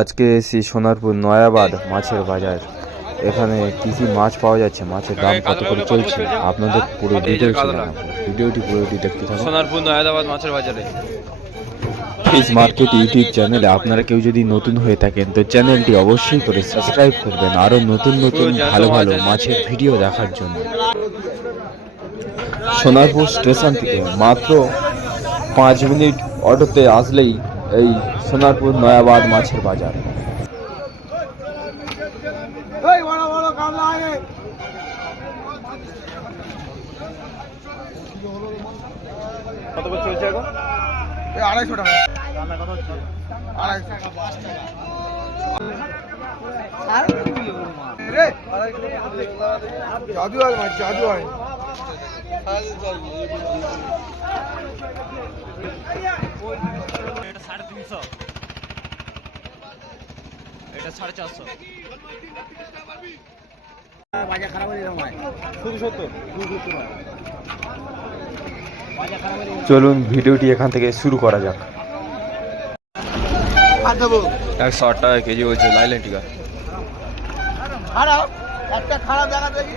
আজকে এসি সোনারপুর নয়াবাদ মাছের বাজার। এখানে কী কী মাছ পাওয়া যাচ্ছে? মাছের দাম কত করে চলছে? আপনাদের পুরো ডিটেলস ভিডিওটি পুরোটি দেখতে থাকুন। সোনারপুর নয়াদাবাদ মাছের বাজারে। ফিস মার্কেট ইউটিউব চ্যানেলে আপনারা কেউ যদি নতুন হয়ে থাকেন তো চ্যানেলটি অবশ্যই করে সাবস্ক্রাইব করবেন আরও নতুন নতুন ভালো ভালো মাছের ভিডিও দেখার জন্য। সোনারপুর স্টেশন থেকে মাত্র পাঁচ মিনিট অটোতে আসলেই এই সোনারপুর নয়াবাদ মাছের বাজার কত করে চলছে এখন আড়াইশো টাকা আড়াইশো রে, জাদু হয় মাছ জাদু হয় এটা সাড়ে তিনশো। এটা সাড়ে চারশো। চলুন ভিডিওটি এখান থেকে শুরু করা যাক। একশো আট টাকা কেজি বলছে লাইলেন টিকা। খারাপ একটা খারাপ দেখা দেখি।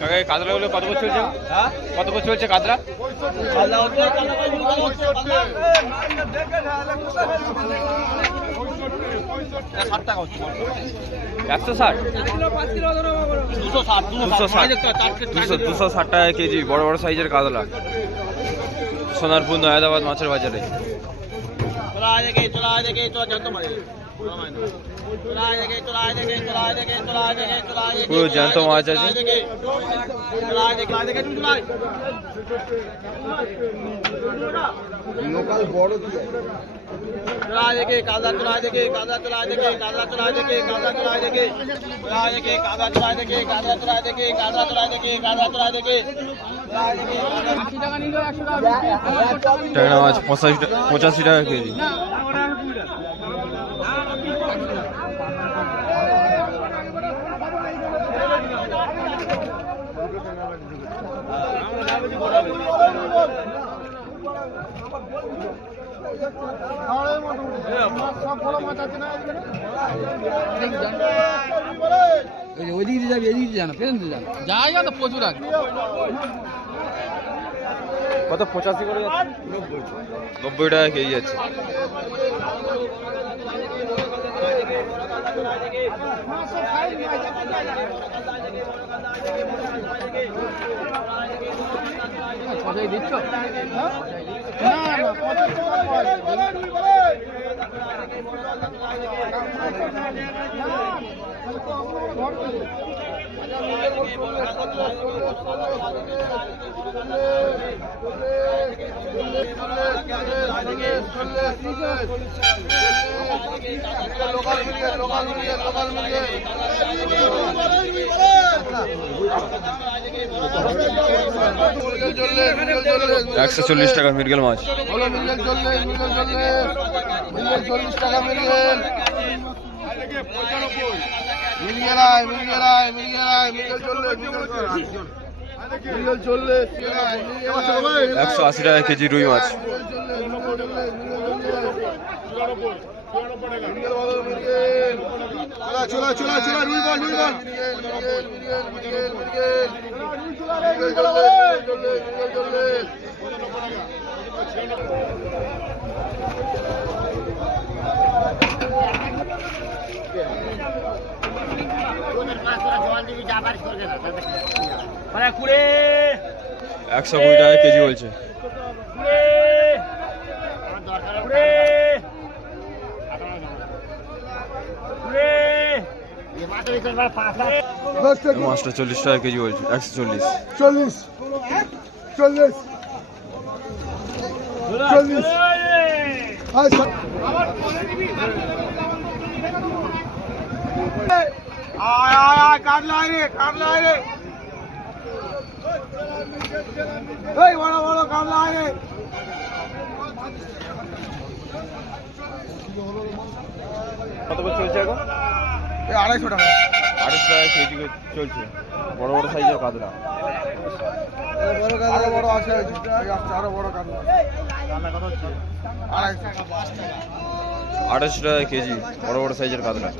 কাকা কাতলাগুলো কত করে চলছে? কত করে চলছে কাতলা একশো ষাট? দুশো ষাট দুশো দুশো ষাট। টাকা কেজি বড় বড় সাইজের কাতলা সোনারপুর নয়াদাবাদ মাছের বাজারে। পুরো জ্যান্ত মাছ আছে লোকাল বড় দিয়ে কাদা তোলা দেখে কাদা তোলা দেখে কাদা তোলা দেখে কাদা তোলা দেখে তোলা দেখে কাদা তোলা দেখে কাদা তোলা দেখে কাদা তোলা দেখে কাদা তোলা দেখে ট্যাংরা মাছ পঁচাশি টাকা পঁচাশি টাকা কেজি ওইদিকে যাবি এদিকে যান পেন যান জায়গা তো প্রচুর আছে কত? পঁচাশি করে নব্বই টাকা কেজি যাচ্ছে। ছটাই দিচ্ছ লোকাল মিলিয়ে লোকাল মিলিয়ে লোকাল মিলিয়ে একশো চল্লিশ টাকা মিরগেল মাছ। চল্লিশ টাকা একশো আশি টাকা কেজি রুই মাছ। চলা চলা চলা রুই বল রুই বল একশো কুড়ি টাকা কেজি বলছে। মাছটা চল্লিশ টাকা কেজি বলছে একশো চল্লিশ। চল্লিশ। চল্লিশ। চল্লিশ। আয় আয় আয় কাটলা আয় রে কাটলা আয় রে এই বড় বড় কাটলা আয় রে কত করে চলছে এখন? আড়াইশো টাকা। আড়াইশো টাকা কেজি চলছে। বড় বড় সাইজের কাতলা। বড় আরও বড় আছে আরও বড় কাটলা আড়াইশো আড়াইশো টাকা কেজি বড় বড় সাইজের কাতলা।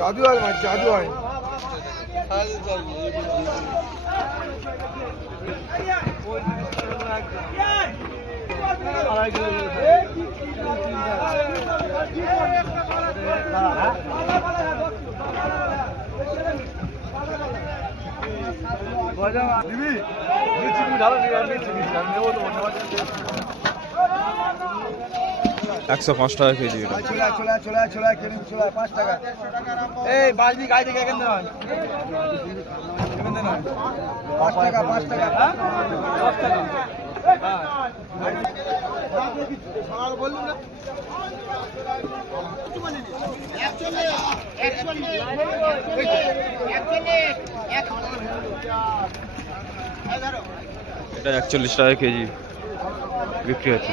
জাদু হয় জাদু হয়। দিবি? তুমি ঢালো আমি নিচ্ছি নিচ্ছি আমি নেব তো মনে একশো পাঁচ টাকা কেজি এটা। একচল্লিশ টাকা কেজি বিক্রি হচ্ছে।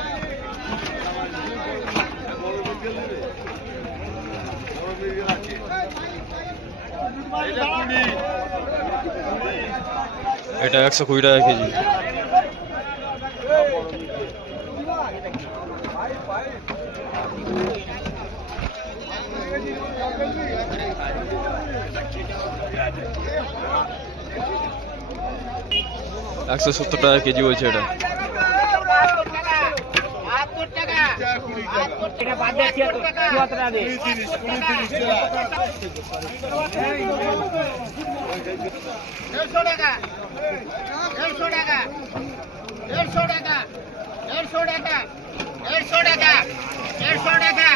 এটা একশো কুড়ি টাকা কেজি। একশো সত্তর টাকা কেজি বলছে এটা। এটা বাদ দিয়ে ছিয়াত্তর চুয়াত্তর টাকা দেড়শো টাকা দেড়শো টাকা দেড়শো টাকা দেড়শো টাকা দেড়শো টাকা দেড়শো টাকা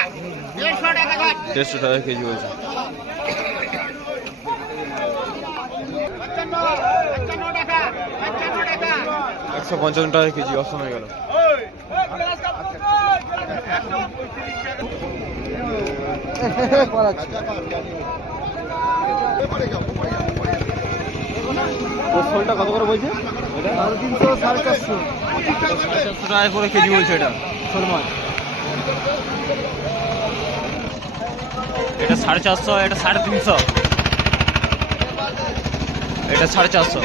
দেড়শো টাকা দেড়শো টাকা কেজি টাকা একশো পঞ্চান্ন টাকা কেজি অসম হয়ে গেল শোলটা কত করে বলছে? সাড়ে তিনশো সাড়ে চারশো চারশো টাকা করে কেজি বলছে এটা। শোল মাছ এটা সাড়ে চারশো এটা সাড়ে তিনশো। এটা সাড়ে চারশো।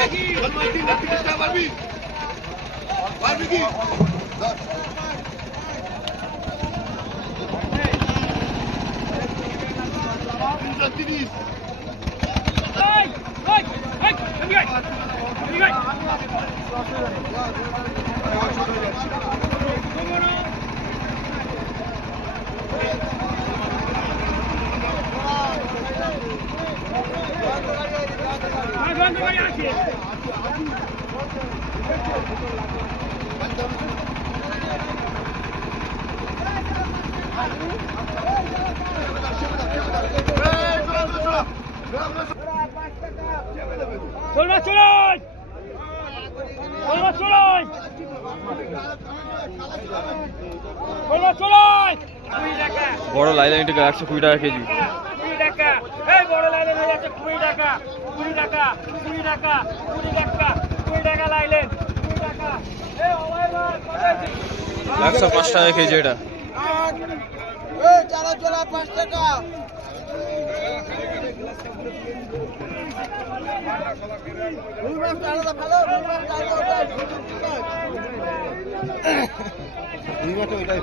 এই, এদিকে মাছ চলুন শোল চলুন শোল চলুন বড় লাইলাইন টিকা একশো কুড়ি টাকা কেজি। কুড়ি টাকা। এই বড় লাইলেন হয়ে যাচ্ছে কুড়ি টাকা। কুড়ি টাকা কুড়ি টাকা কুড়ি টাকা কুড়ি টাকা লাইলেন কুড়ি টাকা। একশো পাঁচ টাকা কেজি এটা। এই চারা চলা পাঁচ টাকা। রুই মাছটা আলাদা ভালো রুই মাছটা আলাদা রুই মাছটা ওইটাই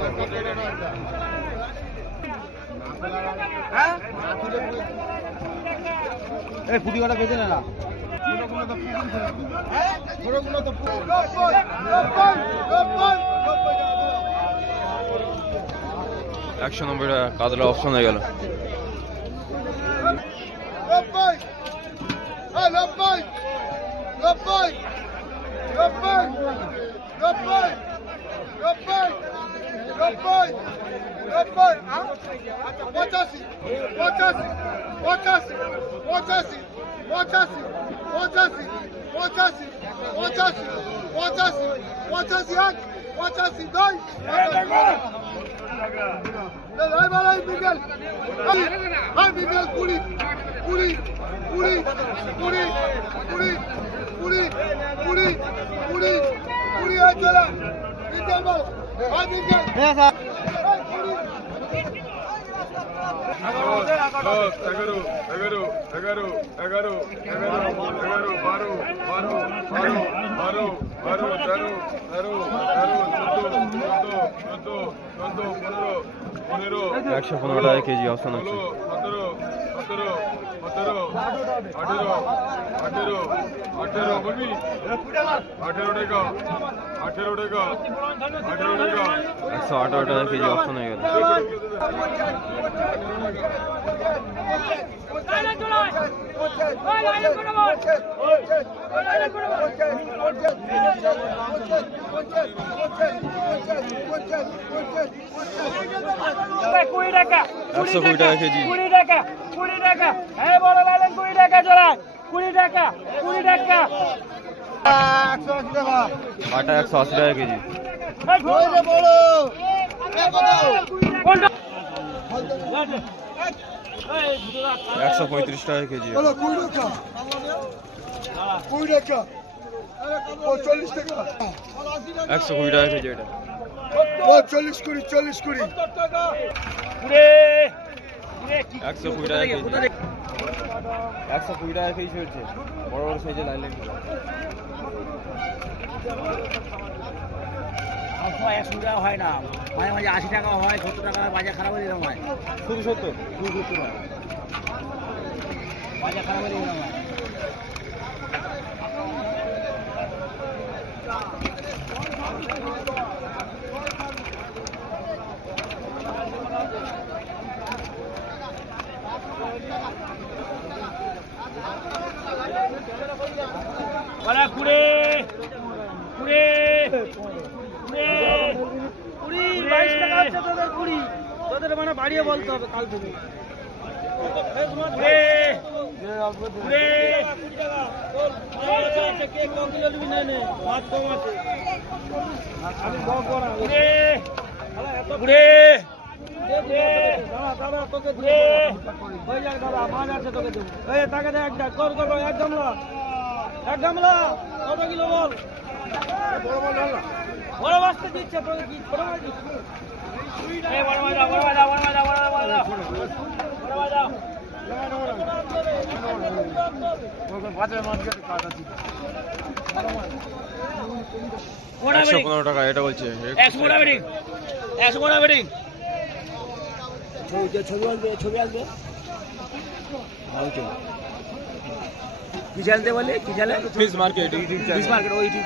হ্যাঁ? এই পুটি কটা বেঁধে না একশো নব্বই টাকা কাতলা অপশন হয়ে গেল নব্বই হ্যাঁ নব্বই নব্বই নব্বই নব্বই নব্বই নব্বই নব্বই আচ্ছা পঁচাশি পঁচাশি পঁচাশি পঁচাশি পঁচাশি পঁচাশি পঁচাশি পঁচাশি পঁচাশি পঁচাশি এক পঁচাশি দুই এই বালাই বিকেল হাই বিকেল কুড়ি কুড়ি কুড়ি কুড়ি কুড়ি কুড়ি কুড়ি কুড়ি কুড়ি হয় চলে বিকেল বল বিকেল తగరు తగరు తగరు తగరు తగరు తగరు బారు బారు బారు బారు బారు తరు తరు తరు చుట్టూ చుట్టూ చుట్టూ పునరు పునరు లక్ష పదహారు కేజీ వస్తున్నాం పందరు పందరు పందరు అటరు అటరు అటరు అటరు ఒకటి అటరుడేగా আঠেরো টাকা। আঠেরো টাকা একশো আঠারো টাকা কেজি অপশন হয়ে গেল। কুড়ি টাকা একশো কুড়ি টাকা কেজি। কুড়ি টাকা। কুড়ি টাকা হ্যাঁ বড় লালেন কুড়ি টাকা চলায় কুড়ি টাকা কুড়ি টাকা। আটা একশো আশি টাকা কেজি? একশো পঁয়ত্রিশ টাকা কেজি। একশো কুড়ি টাকা কেজি এটা। চল্লিশ কুড়ি চল্লিশ কুড়ি। একশো কুড়ি টাকা কেজি। একশো কুড়ি টাকা কেজি চলছে বড় বড় সাইজের লাইন সবসময় একশো টাকা হয় না। মাঝে মাঝে আশি টাকা হয় সত্তর টাকা হয় বাজার খারাপ এরকম হয় শুধু সত্তর? শুধু সত্তর হয়। বাজার খারাপ হয় বলা কুড়ে কুড়ে কুড়ে কুড়ি বাইশ টাকা হচ্ছে তোদের কুড়ি তোদের মানে বাড়িয়ে বলতে হবে কাল থেকে কুড়ে কুড়ে কে ক কিলো নিবি না নে মাছ কম আছে আমি বক বড়া কুড়ে কুড়ে দাদা তোকে দিয়ে হয়ে যাক দাদা মাছ আছে তোকে দেবো এই তাকে দে একটা কর কর এক গামলা এক গামলা কত কিলো বল বড় মাছটা দিচ্ছে তোকে কি ছোট টাকা এটা ছবি আসবে ছবি কি চালতে বলে কি চালে মার্কেট মার্কেট ওই ঠিক